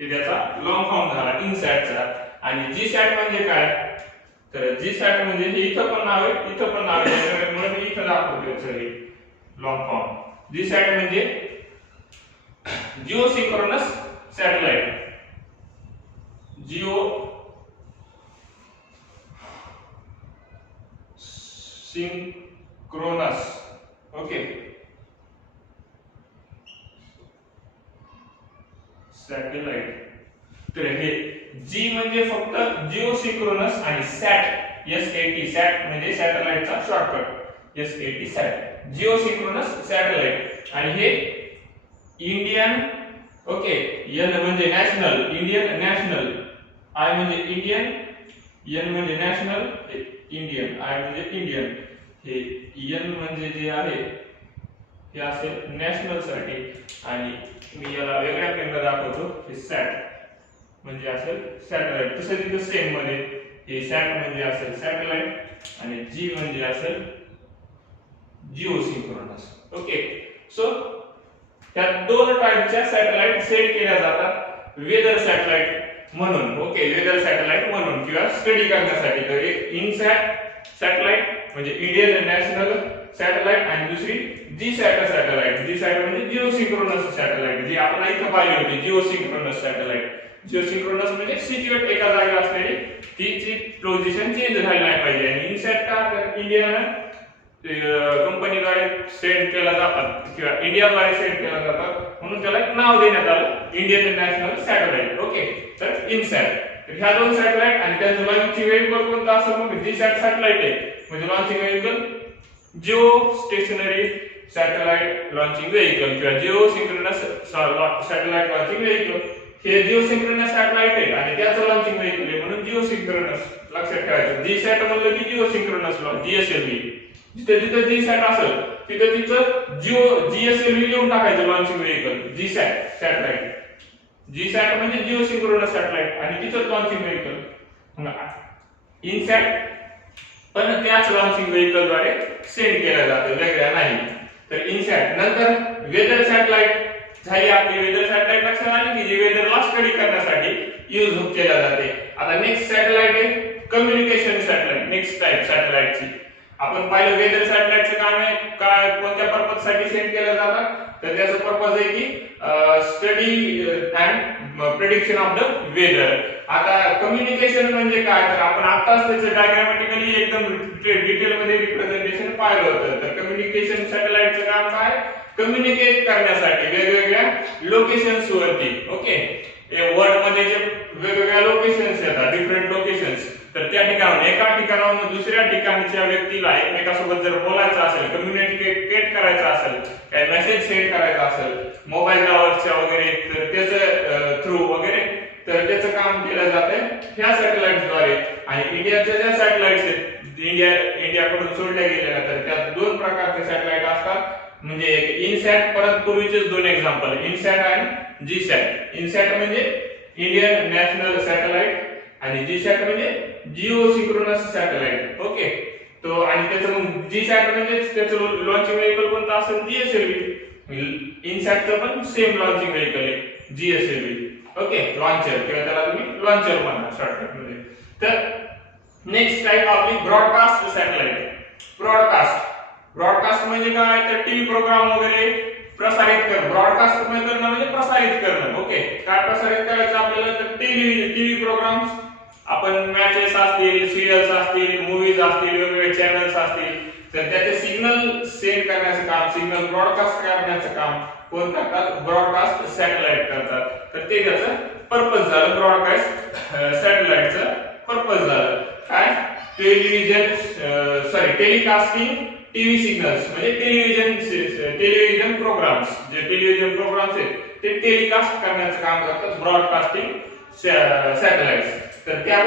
हे त्याचा लॉंग फॉर्म झाला इनसॅटचा. आणि जीसॅट म्हणजे काय, तर जीसॅट म्हणजे हे इथं पण नाव आहे, इथं पण नाव आहे, म्हणून मी इथं दाखवतो याचं हे लॉंग फॉर्म. जीसॅट म्हणजे geosynchronous satellite. Geosynchronous, okay, satellite. तर हे जी म्हणजे फक्त जिओ सिंक्रोनस आणि सॅट एसएटी, सॅट म्हणजे सॅटेलाइटचा शॉर्टकट, एसएटी सॅट, जिओ सिंक्रोनस सॅटेलाइट. आणि हे इंडियन, ओके, एन म्हणजे नॅशनल, इंडियन नॅशनल, आय म्हणजे इंडियन, एन म्हणजे नॅशनल, इंडियन, आय म्हणजे इंडियन, हे एन म्हणजे जे आहे हे असेल नॅशनल साठी, आणि मी याला वेगळ्या पेनने दाखवतो, हे सॅट म्हणजे असेल सॅटेलाइट. तसं तिथं सेम मध्ये हे सॅट म्हणजे असेल सॅटेलाइट आणि जी म्हणजे असेल जिओ सिंक्रोनस. ओके, सो त्या दोन टाइपच्या सॅटेलाइट सेंड केल्या जातात वेदर सॅटेलाइट म्हणून. ओके, वेदर सॅटेलाइट म्हणून किंवा स्टडी करण्यासाठी. तर एक इनसॅट सॅटेलाइट म्हणजे इंडियन नॅशनल सॅटेलाइट, आणि दुसरी जीसॅट सॅटेलाइट. जीसॅट म्हणजे जिओ सिंक्रोनस सॅटेलाइट, जी आपण इथं पाहिली होती, Jio synchronous satellite. Jio synchronous म्हणजे सिक्युअर एका जागेवर असलेली, तिची पोझिशन चेंज झाली नाही पाहिजे. आणि इनसॅट का, तर इंडियन कंपनीद्वारे सेंड केला जातात किंवा इंडियाद्वारे सेंड केला जातात, म्हणून त्याला एक नाव देण्यात आलं इंडियन नॅशनल सॅटेलाइट. ओके, तर इनसॅट. तर ह्या दोन सॅटेलाइट आणि त्यांचं लॉन्चिंग व्हेइकल कोणतं असेल, मग जीसॅट सॅटेलाइट आहे, म्हणजे launching vehicle geostationary satellite launching vehicle किंवा geosynchronous satellite launching vehicle. हे जिओ सिंक्रोनस सॅटेलाइट आहे आणि त्याचं लॉन्चिंग व्हेइकल आहे, म्हणून जिओ सिंक्रोनस लक्षात ठेवायचं. जीसॅट म्हणलं की जिओ सिंक्रोनस जीएसएलव्ही, जिथे जिथे जीसॅट असेल तिथे तिथं जिओ जीएसएलव्ही लिहून टाकायचं launching vehicle, GSAT satellite. GSAT म्हणजे जिओ सिंक्रोनस सॅटेलाइट आणि तिथं लॉन्चिंग व्हेइकल. इनसॅट पण त्याच लॉन्चिंग व्हेइकल द्वारे सेंड केला जातो, वेगळ्या नाही. तर इनसॅट नंतर वेदर सॅटेलाइट झाली आपली. वेदर सॅटेलाइट लक्षात आली की जी वेदरला स्टडी करण्यासाठी यूज केल्या जाते. आता नेक्स्ट सॅटेलाइट आहे कम्युनिकेशन सॅटेलाइट, नेक्स्ट टाइप सॅटेलाइटची. आपण पाहिलं वेदर सॅटेलाइटचं काम आहे काय, कोणत्या पर्पज साठी सेंड केलं जातं, तर त्याचं पर्पज आहे की study and prediction of the weather. आता कम्युनिकेशन म्हणजे काय, तर आपण आताच त्याचं डायग्रामॅटिकली एकदम डिटेल मध्ये रिप्रेझेंटेशन पाहिलं होतं. तर कम्युनिकेशन सॅटेलाइटचं काम काय, कम्युनिकेट करण्यासाठी वेगवेगळ्या लोकेशन्स वरती. ओके, वर्ल्ड मध्ये जे वेगवेगळ्या लोकेशन्स येतात, डिफरंट लोकेशन्स, तर त्या ठिकाणाहून एका त्याच्यावरून दुसऱ्या ठिकाणच्या व्यक्तीला एकमेकांसोबत जर बोलायचं असेल, कम्युनिकेट करायचं असेल, काही मेसेज सेंड करायचा असेल मोबाईल टॉवरच्या वगैरे, तर त्याचं थ्रू वगैरे, तर त्याचं काम केलं जातं ह्या सॅटेलाइट्सद्वारे. आणि इंडियाच्या ज्या सॅटेलाइट्स आहेत इंडियाकडून सोडल्या गेलेल्या, तर त्या दोन प्रकारचे सॅटेलाइट असतात. म्हणजे एक इनसॅट, परत पूर्वीचेच दोन एक्झाम्पल, इनसॅट आणि जीसॅट. इनसॅट म्हणजे इंडियन नॅशनल सॅटेलाइट आणि जीसॅट म्हणजे जिओ सिंक्रोनस सॅटेलाइट. ओके, तो आणि त्याचं मग जीसॅट म्हणजे त्याचं लॉन्चिंग व्हेहिकल कोणतं असेल, जीएसएलव्ही. इनसॅटचं पण सेम लॉन्चिंग व्हेहिकल आहे, जीएसएलव्ही. ओके, लॉन्चर किंवा त्याला तुम्ही लॉन्चर म्हणा शॉर्टकट मध्ये. तर नेक्स्ट टाइप आपली ब्रॉडकास्ट सॅटेलाइट. ब्रॉडकास्ट म्हणजे काय, तर टीव्ही प्रोग्राम वगैरे प्रसारित करणं. ब्रॉडकास्ट म्हणजे प्रसारित करणं. ओके, काय प्रसारित करायचं आपल्याला, तर टीव्ही प्रोग्राम्स, आपण मॅचेस असतील, सिरियल्स असतील, मूवीज असतील, वेगवेगळे चॅनल्स असतील, तर त्याचे सिग्नल सेंड करण्याचं काम, सिग्नल ब्रॉडकास्ट करण्याचं काम कोण करतात, ब्रॉडकास्ट सॅटेलाइट करतात. तर ते त्याचं पर्पज झालं, ब्रॉडकास्ट सॅटेलाइटचं पर्पज झालं काय, टेलिकास्टिंग टीव्ही सिग्नल्स, म्हणजे टेलिव्हिजन प्रोग्राम्स, जे टेलिव्हिजन प्रोग्राम्स आहेत ते टेलिकास्ट करण्याचं काम करतात ब्रॉडकास्टिंग सॅटेलाइट्स. तर त्या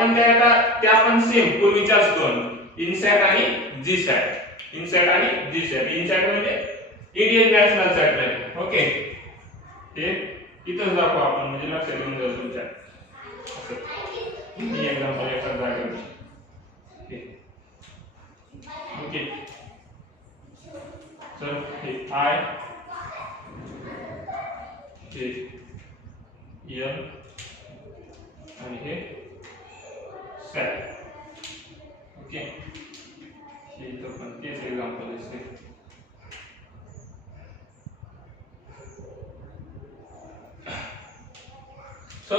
पण सेम पूर्वीच्याच दोन, इनसॅट आणि जीसॅट. इनसॅट म्हणजे इंडियन नॅशनल सॅटेलाइट. ओके, हे इथंच दाखवू आपण, म्हणजे लक्षात घेऊन जाऊ तुमच्या. ही एक्झाम्पल एका जागेवर. ओके, तर हे आय, हे एल आणि हे सॅट. ओके, हे इथं पण तेच एक्झाम्पल दिसते. सो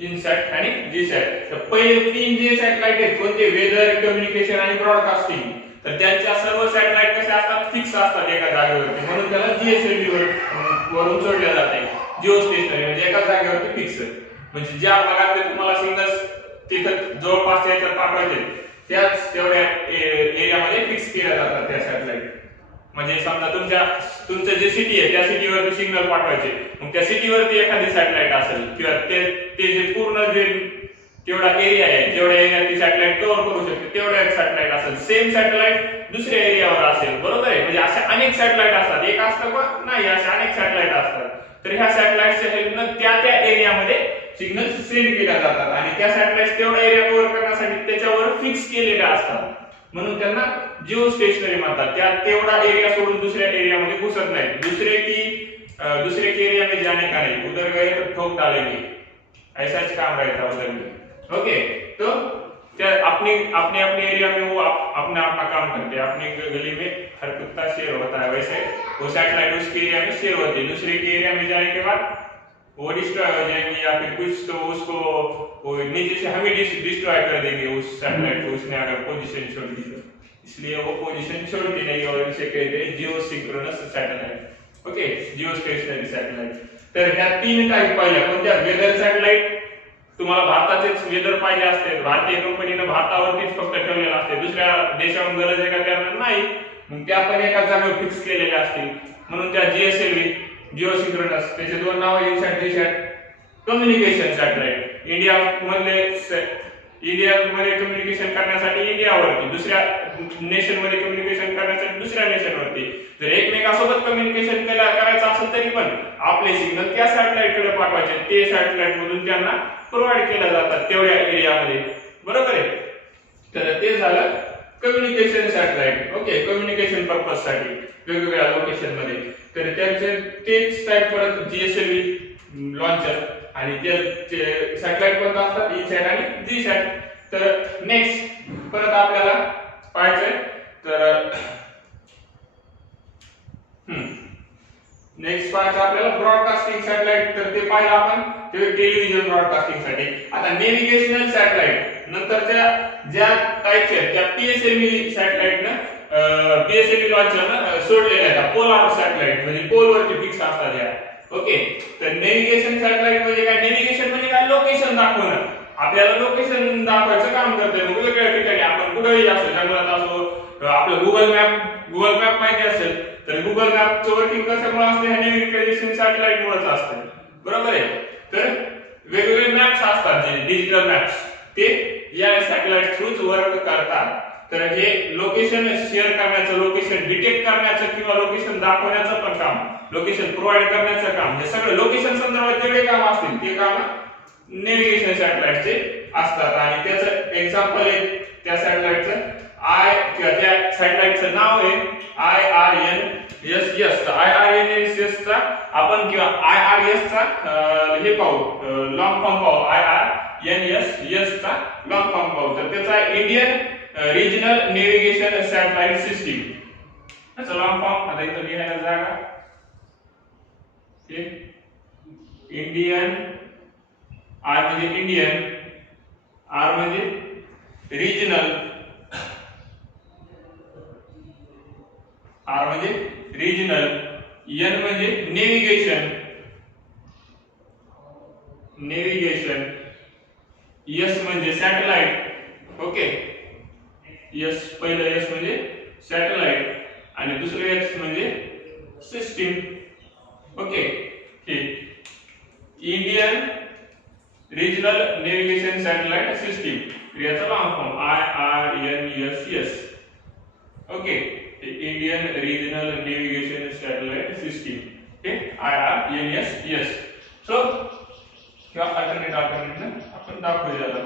इनसॅट आणि जीसॅट. तर पहिले तीन जे सॅटेलाइट आहेत कोणते, वेदर, कम्युनिकेशन आणि ब्रॉडकास्टिंग, तर त्यांच्या सर्व सॅटेलाइट कसे असतात, फिक्स असतात एका जागेवरती, म्हणून त्याला जीएसएलव्ही वरून सोडल्या जाते. जिओ स्टेशनरी म्हणजे एका जागेवरती फिक्स, म्हणजे ज्या भागात तुम्हाला सिग्नल्स तिथं जवळपास याच्यात पाठवायचे त्याच तेवढ्या एरियामध्ये फिक्स केल्या जातात त्या सॅटेलाइट. म्हणजे समजा तुमचं जे सिटी आहे त्या सिटीवरती सिग्नल पाठवायचे, मग त्या सिटीवरती एखादी सॅटेलाइट असेल किंवा ते जे पूर्ण जे तेवढा एरिया आहे, जेवढ्या एरिया ती सॅटेलाइट कव्हर करू शकते तेवढ्या एक सॅटेलाइट असेल, सेम सॅटेलाइट दुसऱ्या एरियावर असेल, बरोबर आहे. म्हणजे अशा अनेक सॅटेलाइट असतात, एक असतं का नाही, अशा अनेक सॅटेलाइट असतात. तर ह्या सॅटेलाइटच्या हेल्पनं त्या एरियामध्ये सिग्नल सेंड केल्या जातात आणि त्या सॅटेलाइट तेवढा एरिया कव्हर करण्यासाठी त्याच्यावर फिक्स केलेल्या असतात, म्हणून त्यांना जिओ स्टेशनरी म्हणतात. त्या तेवढा एरिया सोडून दुसऱ्या एरियामध्ये घुसत नाही. दूसरे के एरिया में जाने का नहीं, उधर गए तो ठोक डालेंगे, ऐसा काम रहता है उधर में. ओके, तो अपने एरिया में वो अपना काम करते हैं, अपनी गली में हर कुत्ता शेर होता है, वैसे वो सैटेलाइट उसके एरिया में शेर होती है. दूसरे के एरिया में जाने के बाद वो डिस्ट्रॉय हो जाएंगे या फिर कुछ तो उसको वो नीचे से हमें डिस्ट्रॉय कर देंगे उस सैटेलाइट को, उसने अगर पोजीशन छोड़ दी तो. इसलिए वो पोजीशन छोड़ती नहीं और इसे कहते हैं geosynchronous satellite. Okay, geostationary satellite. तर ह्या तीन टाईप पाहिल्या कोणत्या, वेदर सॅटेलाइट, तुम्हाला भारताचेच वेदर पाहिजे असते, भारतीय कंपनीने भारतावरतीच फक्त ठेवलेलं असते, दुसऱ्या देशावरून गरज आहे का त्यांना नाही, मग त्या पण एका जागेवर फिक्स केलेल्या असतील, म्हणून त्या जीएसएलव्ही, जिओ सिंक्रोनस, त्याचे दोन नाव, इनसॅट जीसॅट. कम्युनिकेशन सॅटेलाइट, इंडियामध्ये कम्युनिकेशन करण्यासाठी इंडियावरती, दुसऱ्या नेशन मध्ये कम्युनिकेशन करण्यासाठी दुसऱ्या नेशनवरती. जर एकमेकांसोबत कम्युनिकेशन करायचं असेल तरी पण आपले सिग्नल त्या सॅटेलाइट कडे पाठवायचे, ते सॅटेलाइट मधून त्यांना प्रोव्हाइड केल्या जातात तेवढ्या एरियामध्ये, बरोबर आहे. तर ते झालं communication satellite. Okay, communication purpose साठी वेगवेगळ्या लोकेशन मध्ये. तर त्यांचे तेच टाइप परत जीएसएलव्ही लॉन्चर आणि ते सॅटेलाइट कोणता असतात, इनसॅट आणि जीसॅट. तर नेक्स्ट परत आपल्याला पाहायचंय, तर नेक्स्ट पाहायचं आपल्याला ब्रॉडकास्टिंग सॅटेलाइट. तर ते पाहिलं आपण, ते टेलिव्हिजन ब्रॉडकास्टिंग साठी. आता नेव्हिगेशनल सॅटेलाइट नंतरच्या ज्या टाइपच्या त्या पीएसएलव्ही सॅटेलाइट ना, पीएसएलव्ही वाचन सोडलेल्या आहेत पोलार सॅटेलाइट म्हणजे पोलवरती फिक्स असतात या. ओके, तर नेव्हिगेशन सॅटेलाइट म्हणजे काय? नेव्हिगेशन म्हणजे काय? लोकेशन दाखवणं. आपल्याला लोकेशन दाखवायचं काम करते. मग वेगवेगळ्या ठिकाणी आपण कुठेही असो, जंगलात असो, आपलं गुगल मॅप माहिती असेल तर गुगल मॅपचं वर्किंग कशामुळे असते? ह्या नेव्हिगेशन सॅटेलाइट मुळेच असते. बरोबर आहे. तर वेगवेगळे मॅप्स असतात जे डिजिटल मॅप्स ते या सॅटेलाइट थ्रूच वर्क करतात. तर हे लोकेशन शेअर करण्याचं, लोकेशन डिटेक्ट करण्याचं किंवा लोकेशन दाखवण्याचं पण काम, लोकेशन प्रोव्हाइड करण्याचं काम, हे सगळं लोकेशन संदर्भात जेवढे काम असतील ते काम नेव्हिगेशन सॅटेलाइटचे असतात. आणि त्याचं एक्झाम्पल आहे त्या सॅटेलाइटचं किंवा त्या सॅटेलाइटचं नाव आहे IRNSS. IRNSS चा आपण किंवा IRS चा हे पाहू, लॉंग फॉर्म पाहू. IRNSS चा लॉंग फॉर्म पाहू. तर त्याचा Indian regional navigation satellite system, त्याचा लॉंग फॉर्म आता इथं लिहायला जागा. इंडियन, आय म्हणजे इंडियन, आर म्हणजे रिजनल, आर म्हणजे रिजनल, एन म्हणजे नेव्हिगेशन, एस म्हणजे सॅटेलाइट. ओके, एस पहिलं एस म्हणजे सॅटेलाइट आणि दुसरं एस म्हणजे सिस्टीम. ओके, ठीक. Indian regional navigation satellite system, याचा long form IRNSS. Okay, Indian regional navigation satellite system, okay, IRNSS. So किंवा अल्टरनेट आपण दाखवूया आता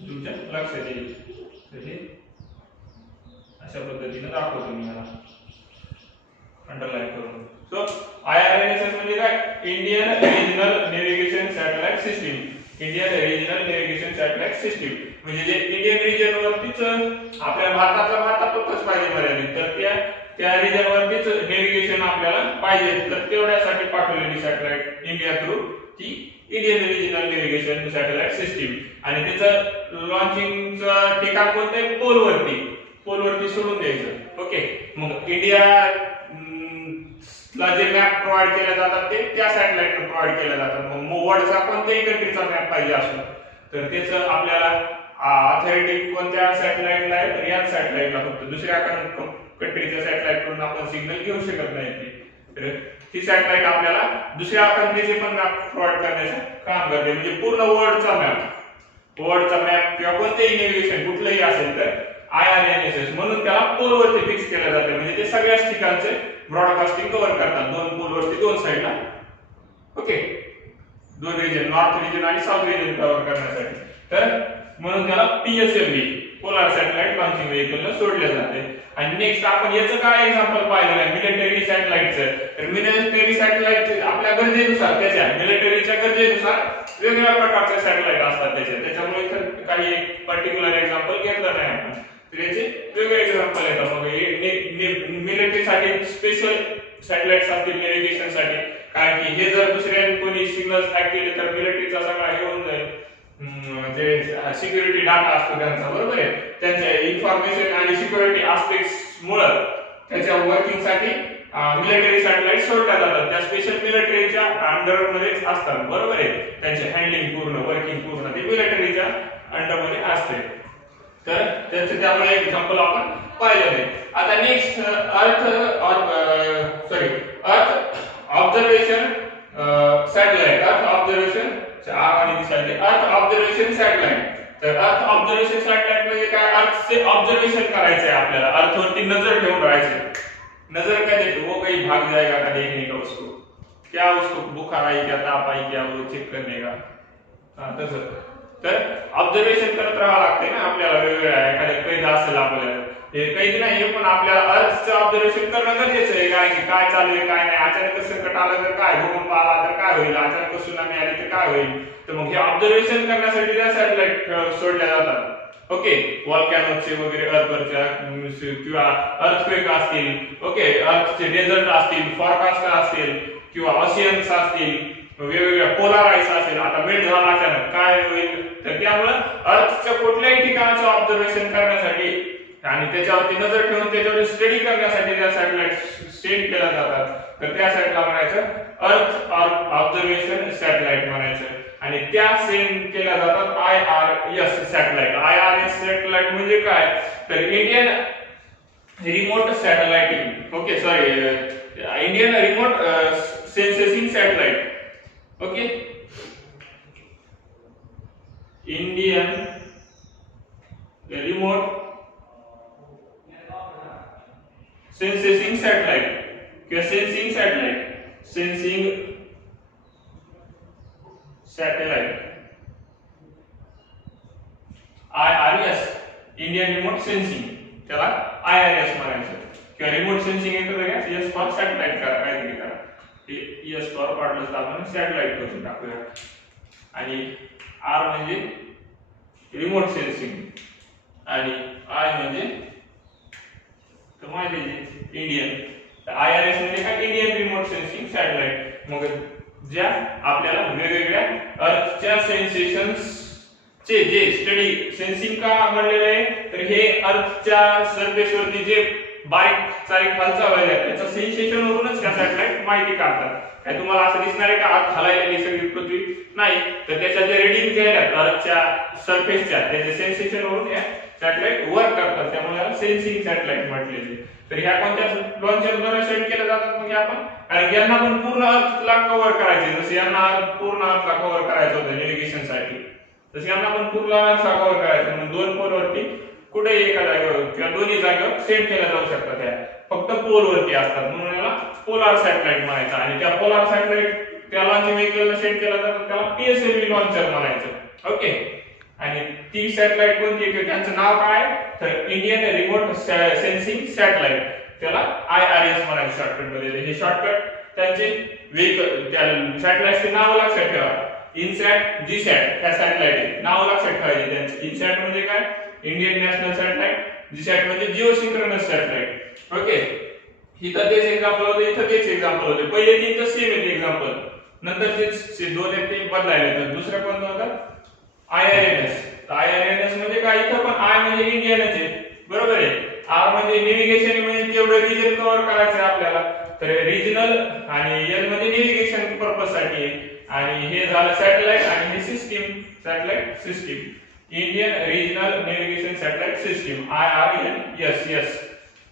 तुमच्या लक्षात येईल. हे अशा पद्धतीने दाखवतो मी याला अंडरलाइन करून. सो IRNSS म्हणजे काय? Indian regional navigation satellite system. Indian regional navigation satellite system म्हणजे जे इंडियन रिजन वरतीच आपल्या भारतातच पाहिजे मर्यादित, तर त्या रिजन वरतीच नेव्हिगेशन आपल्याला पाहिजे, तर तेवढ्यासाठी पाठवलेली सॅटेलाइट इंडिया थ्रू ती Indian regional navigation satellite system. आणि त्याचं लॉन्चिंगचं ठिकाण कोणतं आहे? पोलवरती सोडून द्यायचं. ओके, मग इंडिया ला जे मॅप प्रोव्हाइड केले जातात ते त्या सॅटेलाइटने प्रोव्हाइड केले जातात. मग वर्ल्डचा कोणत्याही कंट्रीचा मॅप पाहिजे असो तर त्याचं आपल्याला अथॉरिटी कोणत्या सॅटेलाइटला आहे? तर याच सॅटेलाइटला, फक्त दुसऱ्या कंट्रीच्या सॅटेलाइट कडून आपण सिग्नल घेऊ शकत नाही. तर ही सॅटेलाइट आपल्याला दुसऱ्या कंट्रीचे पण मॅप प्रोव्हाइड करण्याचं काम करते. म्हणजे पूर्ण वर्ल्डचा मॅप किंवा कोणतेही नेव्हिगेशन कुठलंही असेल तर IRNSS म्हणून त्याला पोलवरती फिक्स केलं जातं. म्हणजे ते सगळ्याच ठिकाणचे ब्रॉडकास्टिंग कव्हर करतात, दोन पोलवरती दोन साइडला. ओके, दोन रिजन, नॉर्थ रिजन आणि साऊथ रिजन कव्हर करण्यासाठी. तर म्हणून त्याला PSLV polar satellite launching vehicle सोडले जाते. आणि नेक्स्ट आपण याचं काय एक्झाम्पल पाहिलेलं आहे? मिलिटरी सॅटेलाइटचं. तर मिलिटरी सॅटेलाइट आपल्या गरजेनुसार, त्याच्या मिलिटरीच्या गरजेनुसार वेगवेगळ्या प्रकारचे सॅटेलाइट असतात त्याच्यामुळे काही एक पर्टिक्युलर एक्झाम्पल घेतलं नाही आपण. तर याचे वेगवेगळे एक्झाम्पल येतात. मग मिलिटरीसाठी स्पेशल सॅटेलाइट्स असतील नेव्हिगेशनसाठी, कारण की हे जर दुसऱ्या कोणी सिग्नल्स हॅक केले तर मिलिटरीचा सगळा हे होऊन जाईल. जे सिक्युरिटी डाटा असतो त्यांचा, बरोबर आहे, त्यांच्या इन्फॉर्मेशन आणि सिक्युरिटी आस्पेक्ट्स मुळे त्याच्या वर्किंग साठी मिलिटरी सॅटेलाइट सोडल्या जातात. त्या स्पेशल मिलिटरीच्या अंडर मध्येच असतात, बरोबर आहे. त्यांचे हँडलिंग पूर्ण, वर्किंग पूर्ण ते मिलिटरीच्या अंडर मध्ये असते. तर त्याचे त्यामुळे एक्झाम्पल आपण पाहिलं नाही. आता नेक्स्ट अर्थ ऑब्झर्वेशन सॅटेलाइट, अर्थ ऑब्झर्वेशन अर्थ ऑब्झर्वेशन सॅटेलाइट. तर अर्थ ऑब्झर्वेशन सॅटेलाइट म्हणजे काय? अर्थचे ऑब्झर्वेशन करायचे आहे आपल्याला, अर्थवरती नजर ठेवून राहायचे. नजर क्या देखो, वो कहीं भाग जाएगा का देखने का, उसको क्या, उसको बुखार आई क्या, ताप आई क्या, वो चेक करने का. तसं तर ऑब्झर्वेशन करत राहावं लागते ना आपल्याला. वेगवेगळ्या एखाद्या कैद असेल आपल्याला, हे कैद नाही पण आपल्याला अर्थचं ऑब्झर्वेशन करणं गरजेचं आहे. कारण की काय चालू आहे काय नाही, अचानक संकट आलं तर काय, भूकंप आला तर काय होईल, अचानक सुनामी आली तर काय होईल. तर मग हे ऑब्झर्वेशन करण्यासाठी त्या सॅटेलाइट सोडल्या जातात. ओके, व्हॉल्कॅनोचे वगैरे अर्थवरच्या किंवा अर्थक्वेक असतील, ओके, अर्थचे डेझर्ट असतील, फॉरकास्ट असतील किंवा ऑसियन्स असतील, वेगवेगळ्या पोलार आइस असेल, आता मेल्ट झाला अचानक काय होईल. तर त्यामुळे अर्थच्या कुठल्याही ठिकाणाचं ऑब्झर्वेशन करण्यासाठी आणि त्याच्यावरती नजर ठेवून त्याच्यावर स्टडी करण्यासाठी त्या सॅटेलाइट सेंड केल्या जातात, तर त्या साईडला म्हणायचं अर्थ ऑब्झर्वेशन सॅटेलाइट म्हणायचं. आणि त्या सेंड केल्या जातात IRS सॅटेलाइट. IRS सॅटेलाइट म्हणजे काय, तर Indian remote satellite, okay sorry, Indian remote sensing satellite. Okay, Indian remote sensing satellite किंवा sensing satellite, sensing satellite IRS, Indian remote sensing, त्याला IRS म्हणायचं. किंवा रिमोट सेन्सिंग एकत्र घ्या, S फॉर सॅटेलाइट करा, काहीतरी करा, हे S फॉर वाटलं तर आपण सॅटेलाइट करून टाकूया. आणि R म्हणजे रिमोट सेन्सिंग आणि I म्हणजे तुम्हाला इंडियन. तर IRS म्हणजे काय, इंडियन रिमोट सेन्सिंग सॅटेलाइट. मग ज्या आपल्याला वेगवेगळ्या अर्थच्या सेन्सेशन्स चे जे स्टडी सेन्सिंग का म्हणलेले आहे, तर हे अर्थच्या सरफेसवरती जे बारीक सारीक हालचाल व्हायला त्याच्या सेन्सेशन वरूनच या सॅटेलाइट माहिती काढतात. काय तुम्हाला असं दिसणार आहे का आत हलायलेली सगळी पृथ्वी, नाही, तर त्याच्या जे रीडिंग घ्यायला अर्थच्या सरफेसच्या त्याचे सेन्सेशन वरून या सॅटेलाइट वर्क करतात, त्यामुळे याला सेन्सिंग सॅटेलाइट म्हटलेले. तर ह्या कोणत्या लॉन्चरद्वारे सेंड केल्या जातात, म्हणजे आपण कारण यांना पण पूर्ण अर्थला कव्हर करायचे, जसे यांना पूर्ण अर्थला कव्हर करायचं होतं नेव्हिगेशन साठी, तसे यांना पण पूर्ण अर्थला कव्हर करायचं म्हणून दोन पोलवरती कुठे एका जागेवर किंवा दोन्ही जागेवर सेंड केल्या जाऊ शकतात. त्या फक्त पोलवरती असतात म्हणून याला पोलार सॅटेलाइट म्हणायचं. आणि त्या पोलार सॅटेलाइट त्या लॉन्चिंग व्हेकलला सेंड केला जातो, त्याला PSLV लॉन्चर म्हणायचं. ओके, आणि ती सॅटेलाइट कोणती आहे, त्यांचं नाव काय, तर इंडियन रिमोट सेन्सिंग सॅटेलाइट, त्याला IRS म्हणायचं शॉर्टकट मध्ये. हे शॉर्टकट त्यांचे व्हेकल त्या सॅटेलाइटचे नाव लक्षात ठेवा. इनसॅट, जीसॅट ह्या सॅटेलाइट नाव लक्षात ठेवायचे त्यांचे. इनसॅट म्हणजे काय, इंडियन नॅशनल सॅटेलाइट, जीसॅट म्हणजे जिओ सिंक्रोनस सॅटेलाइट. ओके, इथं तेच एक्झाम्पल होते, इथं तेच एक्झाम्पल होते. पहिले तीन तर सेम आहेत एक्झाम्पल, नंतर ते दोन आहेत ते बदलायले. तर दुसरं कोणतं होतं, IRNS. IRNS म्हणजे काय, इथं पण I म्हणजे इंडियनच आहे, बरोबर आहे. R म्हणजे नेव्हिगेशन, म्हणजे तेवढं रिजन कव्हर करायचं आपल्याला, तर रिजनल, आणि N म्हणजे नेव्हिगेशन पर्पज साठी. आणि हे झालं सॅटेलाइट, आणि हे system, satellite system, Indian regional navigation satellite system, IRNS.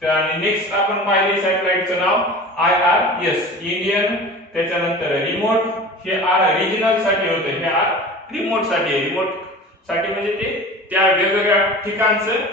आणि नेक्स्ट आपण पाहिले सॅटेलाइटचं नाव IRS, इंडियन, त्याच्यानंतर रिमोट, हे R रिजनल साठी होतं, हे R रिमोट साठी आहे. रिमोट साठी म्हणजे ते त्या वेगवेगळ्या ठिकाणचं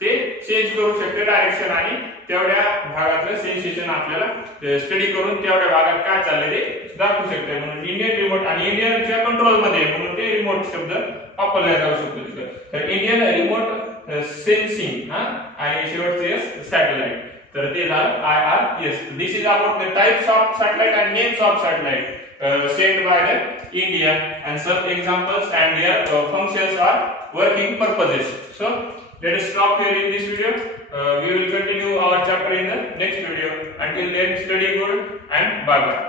ते चेंज करू शकते डायरेक्शन, आणि तेवढ्या भागातलं सेन्सेशन आपल्याला स्टडी करून तेवढ्या भागात काय चाललंय ते दाखवू शकते. म्हणून इंडियन रिमोट, आणि इंडियनच्या कंट्रोल मध्ये म्हणून ते रिमोट शब्द वापरला जाऊ शकतो तिथं. तर इंडियन रिमोट सेन्सिंग आणि शेवटचे सॅटेलाइट, तर ते झालं IRS. This is about the types of satellite and names of satellite sent by the India, and some examples and their functions are working purposes. So let us stop here in this video. We will continue our chapter in the next video. Until then, study good and bye bye.